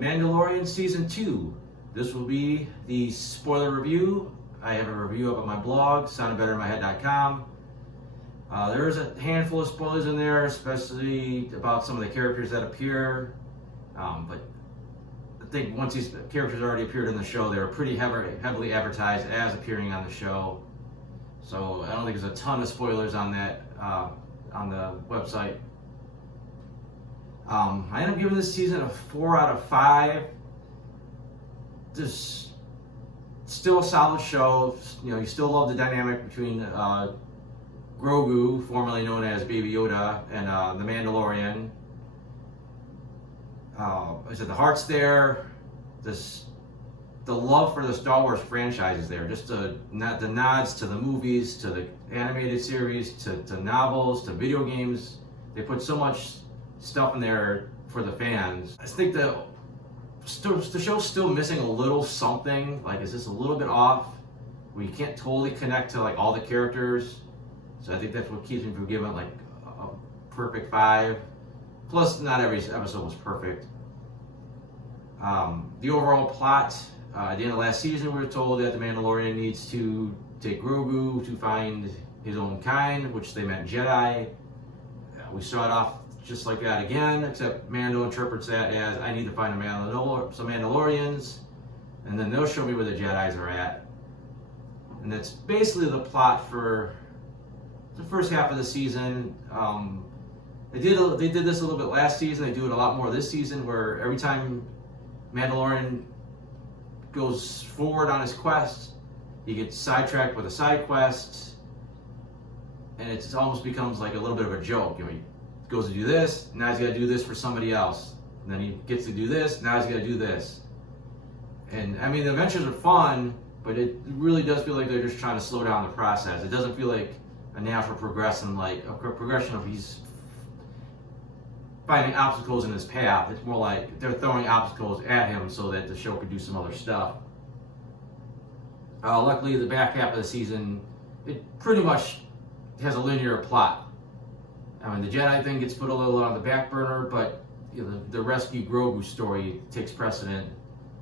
Mandalorian Season 2. This will be the spoiler review. I have a review up on my blog, soundedbetterinmyhead.com. There is a handful of spoilers in there, especially about some of the characters that appear. But I think once these characters already appeared in the show, they were pretty heavily advertised as appearing on the show. So I don't think there's a ton of spoilers on that on the website. I ended up giving this season a 4 out of 5. Just still a solid show. You know, you still love the dynamic between Grogu, formerly known as Baby Yoda, and the Mandalorian. I said the heart's there. The love for the Star Wars franchise is there. Just the nods to the movies, to the animated series, to novels, to video games. They put so much stuff in there for the fans. I think the show's still missing a little something. Like, it's just a little bit off. We can't totally connect to like all the characters. So I think that's what keeps me from giving like a perfect 5. Plus, not every episode was perfect. The overall plot, at the end of last season, we were told that the Mandalorian needs to take Grogu to find his own kind, which they meant Jedi. We start off just like that again, except Mando interprets that as, I need to find some Mandalorians, and then they'll show me where the Jedis are at. And that's basically the plot for the first half of the season. They did this a little bit last season. They do it a lot more this season, where every time Mandalorian goes forward on his quest, he gets sidetracked with a side quest, and it almost becomes like a little bit of a joke. You know, he goes to do this, now he's got to do this for somebody else. And then he gets to do this, now he's got to do this. And I mean, the adventures are fun, but it really does feel like they're just trying to slow down the process. It doesn't feel like a natural progression, like a progression of he's finding obstacles in his path. It's more like they're throwing obstacles at him so that the show could do some other stuff. Luckily, the back half of the season, it pretty much has a linear plot. I mean, the Jedi thing gets put a little on the back burner, but you know, the rescue Grogu story takes precedent.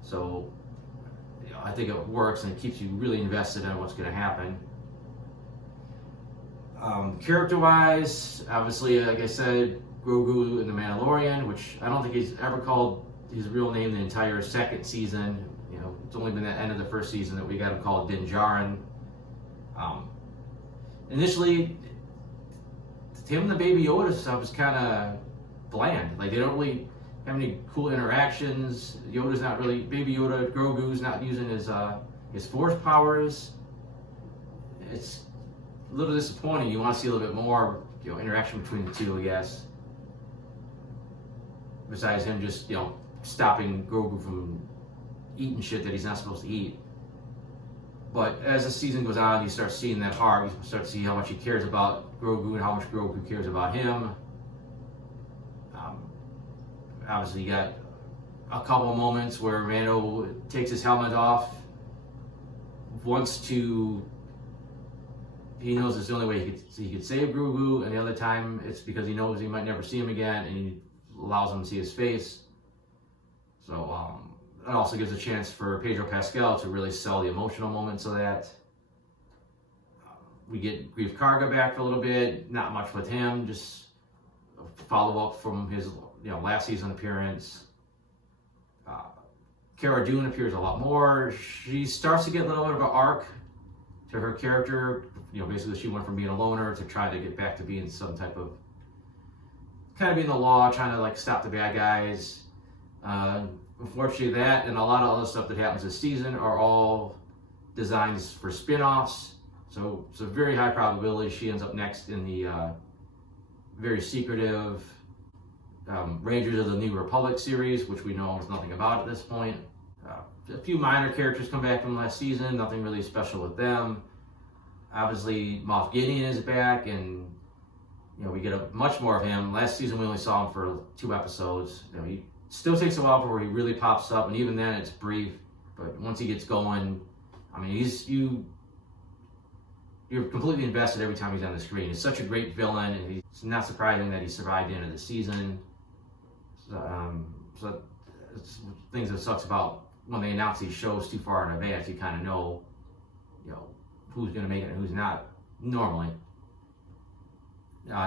So you know, I think it works and it keeps you really invested in what's going to happen. Character-wise, obviously, like I said, Grogu in the Mandalorian, which I don't think he's ever called his real name the entire second season. You know, it's only been the end of the first season that we got him called Din Djarin. Initially, him and the Baby Yoda stuff is kind of bland. Like, they don't really have any cool interactions. Yoda's not really, Baby Yoda, Grogu's not using his force powers. It's a little disappointing. You want to see a little bit more, you know, interaction between the two, I guess. Besides him just, you know, stopping Grogu from eating shit that he's not supposed to eat. But as the season goes on, you start seeing that heart. You start to see how much he cares about Grogu and how much Grogu cares about him. Obviously, you got a couple moments where Mando takes his helmet off, he knows it's the only way he could save Grogu, and the other time it's because he knows he might never see him again, and he allows him to see his face. So it also gives a chance for Pedro Pascal to really sell the emotional moments of that. We get Grief Karga back for a little bit, not much with him, just a follow-up from his last season appearance. Cara Dune appears a lot more. She starts to get a little bit of an arc to her character. You know, basically she went from being a loner to try to get back to being some type of, kind of being the law, trying to like stop the bad guys. Unfortunately, that and a lot of other stuff that happens this season are all designs for spin-offs. So it's a very high probability she ends up next in the very secretive Rangers of the New Republic series, which we know almost nothing about at this point. A few minor characters come back from last season, nothing really special with them. Obviously, Moff Gideon is back, and you know, we get much more of him. Last season we only saw him for 2 episodes. You know, he still takes a while before he really pops up, and even then it's brief. But once he gets going, I mean, you're completely invested every time he's on the screen. He's such a great villain, and it's not surprising that he survived the end of the season. So it's things that sucks about when they announce these shows too far in advance. You kind of know, who's going to make it and who's not normally.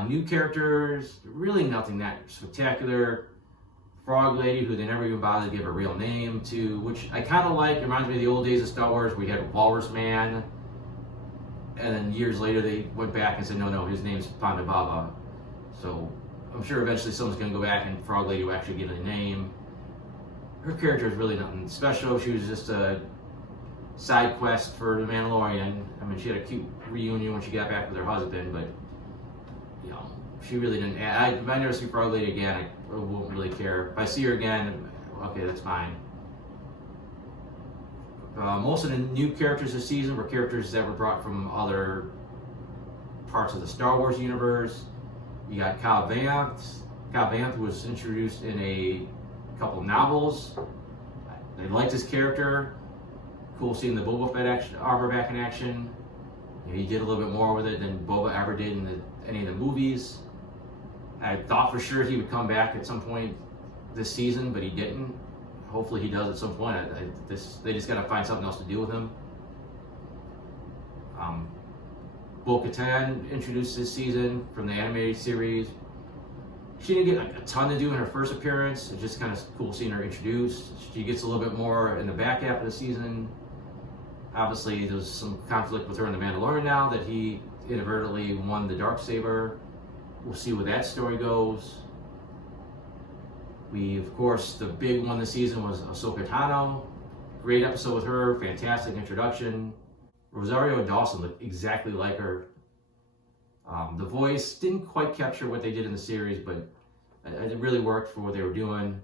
New characters, really nothing that spectacular. Frog Lady, who they never even bothered to give a real name to, which I kind of like. It reminds me of the old days of Star Wars where we had Walrus Man, and then years later they went back and said, no, his name's Ponda Baba. So I'm sure eventually someone's going to go back and Frog Lady will actually get a name. Her character is really nothing special. She was just a side quest for the Mandalorian. I mean, she had a cute reunion when she got back with her husband, but she really didn't add. If I never see Frog Lady again, I won't really care. If I see her again, okay, that's fine. Most of the new characters this season were characters that were brought from other parts of the Star Wars universe. You got Cobb Vanth. Cobb Vanth was introduced in a couple novels. I liked his character. Cool seeing the Boba Fett armor back in action. He did a little bit more with it than Boba ever did in any of the movies. I thought for sure he would come back at some point this season, but he didn't. Hopefully he does at some point. They just got to find something else to do with him. Bo-Katan introduced this season from the animated series. She didn't get a ton to do in her first appearance. It's just kind of cool seeing her introduced. She gets a little bit more in the back half of the season. Obviously, there's some conflict with her in the Mandalorian now that he inadvertently won the Darksaber. We'll see where that story goes. Of course, the big one this season was Ahsoka Tano. Great episode with her, fantastic introduction. Rosario Dawson looked exactly like her. The voice didn't quite capture what they did in the series, but it really worked for what they were doing.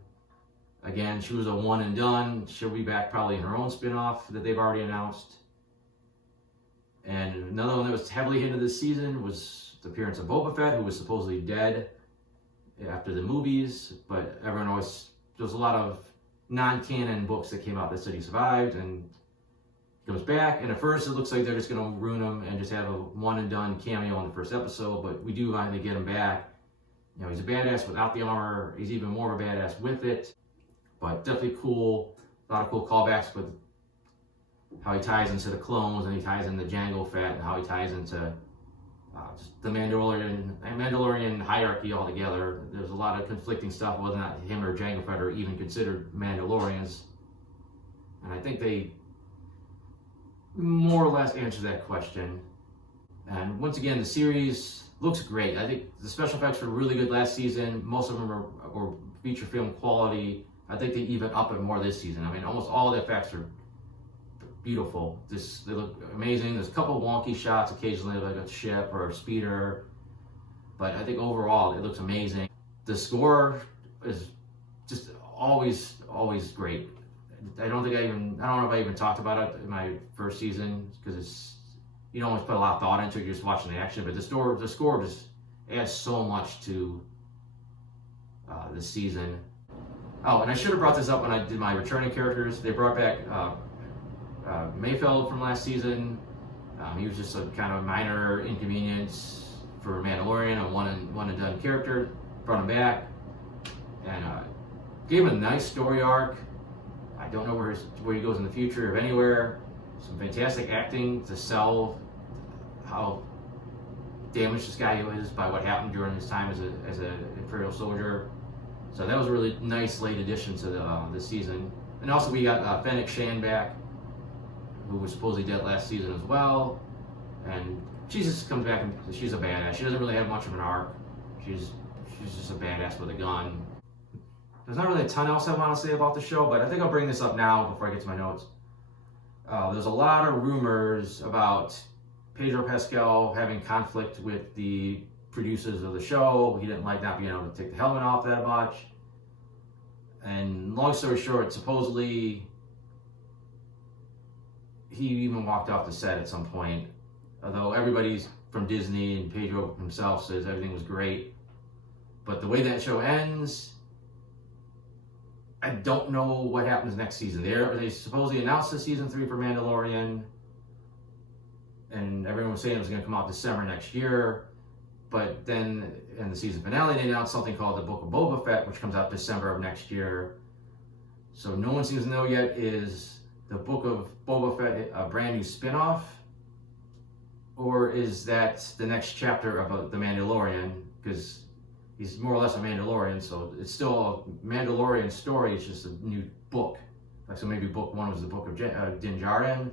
Again, she was a one and done. She'll be back probably in her own spin-off that they've already announced. And another one that was heavily hinted this season was the appearance of Boba Fett, who was supposedly dead after the movies, but everyone always, there was a lot of non-canon books that came out that said he survived and comes back. And at first it looks like they're just going to ruin him and just have a one and done cameo in the first episode, but we do finally get him back. He's a badass without the armor. He's even more of a badass with it, but definitely cool. A lot of cool callbacks with how he ties into the clones and he ties into Jango Fett and how he ties into just the Mandalorian hierarchy altogether. There's a lot of conflicting stuff whether or not him or Jango Fett are even considered Mandalorians. And I think they more or less answer that question. And once again, the series looks great. I think the special effects were really good last season. Most of them were feature film quality. I think they even up it more this season. I mean, almost all the effects are beautiful. They look amazing. There's a couple wonky shots occasionally, like a ship or a speeder, but I think overall it looks amazing. The score is just always great. I don't know if I even talked about it in my first season because you don't always put a lot of thought into it. You're just watching the action, but the score just adds so much to the season. Oh, and I should have brought this up when I did my returning characters. They brought back Mayfeld from last season. He was just a kind of minor inconvenience for Mandalorian, a one and done character. Brought him back and gave him a nice story arc. I don't know where he goes in the future, if anywhere. Some fantastic acting to sell how damaged this guy is by what happened during his time as an Imperial soldier. So that was a really nice late addition to the season. And also we got Fennec Shand back, who was supposedly dead last season as well. And she just comes back and she's a badass. She doesn't really have much of an arc. She's just a badass with a gun. There's not really a ton else I want to say about the show, but I think I'll bring this up now before I get to my notes. There's a lot of rumors about Pedro Pascal having conflict with the producers of the show. He didn't like not being able to take the helmet off that much. And long story short, supposedly he even walked off the set at some point. Although everybody's from Disney and Pedro himself says everything was great. But the way that show ends, I don't know what happens next season. They supposedly announced the season 3 for Mandalorian, and everyone was saying it was going to come out December next year. But then in the season finale, they announced something called the Book of Boba Fett, which comes out December of next year. So no one seems to know yet, is the Book of Boba Fett a brand new spin-off? Or is that the next chapter of The Mandalorian? Because he's more or less a Mandalorian, so it's still a Mandalorian story, it's just a new book. Like, so maybe book one was the Book of Din Djarin.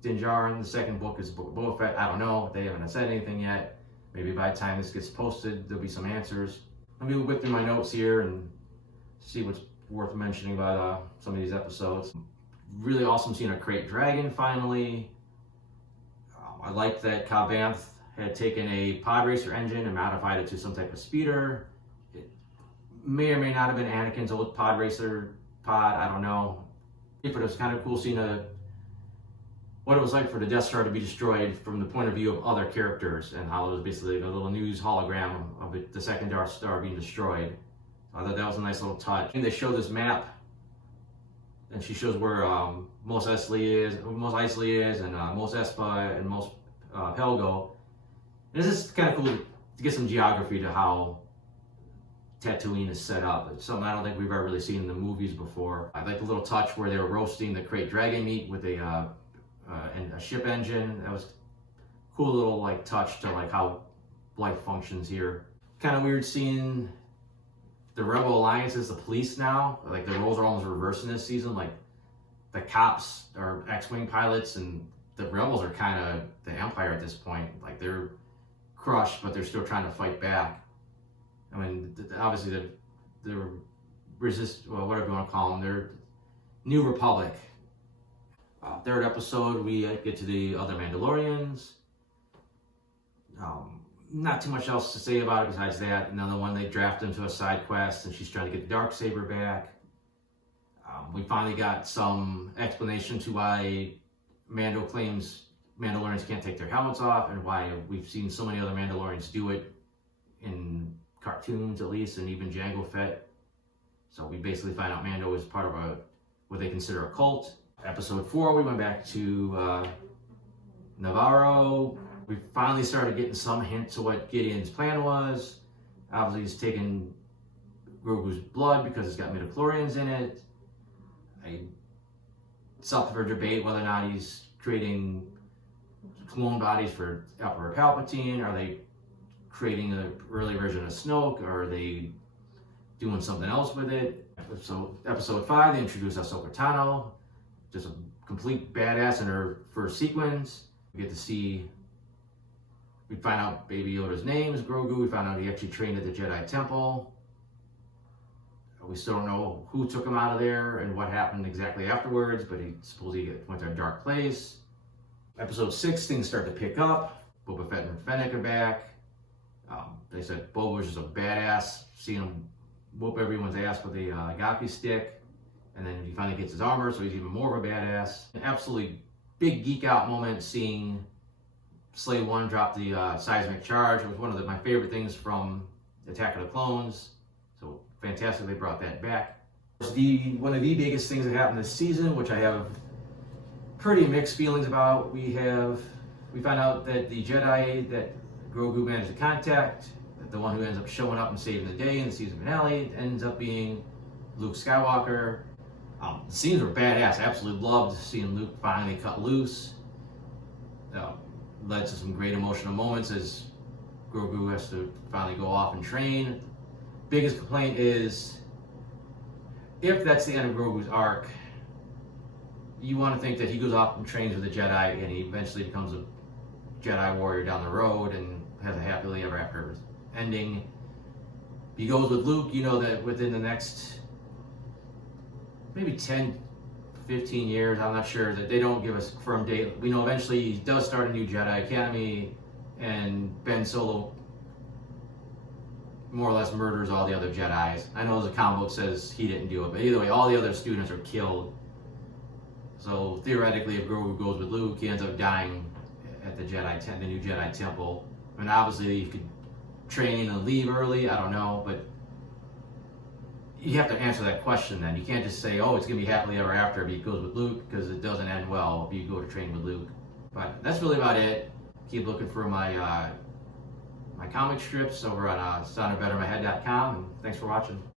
The second book is Book of Boba Fett. I don't know, they haven't said anything yet. Maybe by the time this gets posted, there'll be some answers. Let me whip through my notes here and see what's worth mentioning about some of these episodes. Really awesome seeing a Krayt Dragon finally. I liked that Cobb Vanth had taken a pod racer engine and modified it to some type of speeder. It may or may not have been Anakin's old pod racer pod, I don't know. But it was kind of cool seeing what it was like for the Death Star to be destroyed from the point of view of other characters, and how it was basically a little news hologram of it, the second Death Star being destroyed. I thought that was a nice little touch. And they show this map, and she shows where Mos Eisley is, and Mos Espa, and Mos Pelgo. And it's just kind of cool to get some geography to how Tatooine is set up. It's something I don't think we've ever really seen in the movies before. I like the little touch where they were roasting the Krayt Dragon meat with a ship engine. That was a cool little like touch to like how life functions here. Kind of weird seeing the Rebel Alliance as the police now. Like the roles are almost reversed in this season. Like the cops are X-Wing pilots and the Rebels are kind of the Empire at this point. Like they're crushed, but they're still trying to fight back. I mean, obviously the well, whatever you want to call them, they're New Republic. Third episode, we get to the other Mandalorians. Not too much else to say about it besides that. Another one, they draft him to a side quest, and she's trying to get the Darksaber back. We finally got some explanation to why Mando claims Mandalorians can't take their helmets off, and why we've seen so many other Mandalorians do it in cartoons, at least, and even Jango Fett. So we basically find out Mando is part of what they consider a cult. Episode 4, we went back to Navarro. We finally started getting some hint to what Gideon's plan was. Obviously, he's taking Grogu's blood because it's got midichlorians in it. It's up for debate whether or not he's creating clone bodies for Emperor Palpatine. Are they creating an early version of Snoke? Or are they doing something else with it? So, episode 5, they introduce Ahsoka Tano. Just a complete badass in her first sequence. We get to see, we find out Baby Yoda's name is Grogu. We found out he actually trained at the Jedi Temple. We still don't know who took him out of there and what happened exactly afterwards, but he supposedly went to a dark place. Episode 6, things start to pick up. Boba Fett and Fennec are back. They said Boba was just a badass, seeing him whoop everyone's ass with a Agapi stick. And then he finally gets his armor, so he's even more of a badass. An absolutely big geek out moment seeing Slave One drop the seismic charge. It was one of my favorite things from Attack of the Clones. So fantastic they brought that back. One of the biggest things that happened this season, which I have pretty mixed feelings about, we find out that the Jedi that Grogu managed to contact, the one who ends up showing up and saving the day in the season finale, ends up being Luke Skywalker. The scenes were badass. I absolutely loved seeing Luke finally cut loose. Led to some great emotional moments as Grogu has to finally go off and train. Biggest complaint is, if that's the end of Grogu's arc, you want to think that he goes off and trains with the Jedi and he eventually becomes a Jedi warrior down the road and has a happily ever after ending. If he goes with Luke, you know that within the next maybe 10, 15 years, I'm not sure, that they don't give us a firm date. We know eventually he does start a new Jedi Academy, and Ben Solo more or less murders all the other Jedis. I know the comic book says he didn't do it, but either way, all the other students are killed. So theoretically, if Grogu goes with Luke, he ends up dying at the new Jedi Temple. I mean, obviously, you could train and leave early. I don't know, but you have to answer that question then. You can't just say, oh, it's going to be happily ever after if he goes with Luke, because it doesn't end well if you go to train with Luke. But that's really about it. Keep looking for my my comic strips over on soundofbettermyhead.com, and thanks for watching.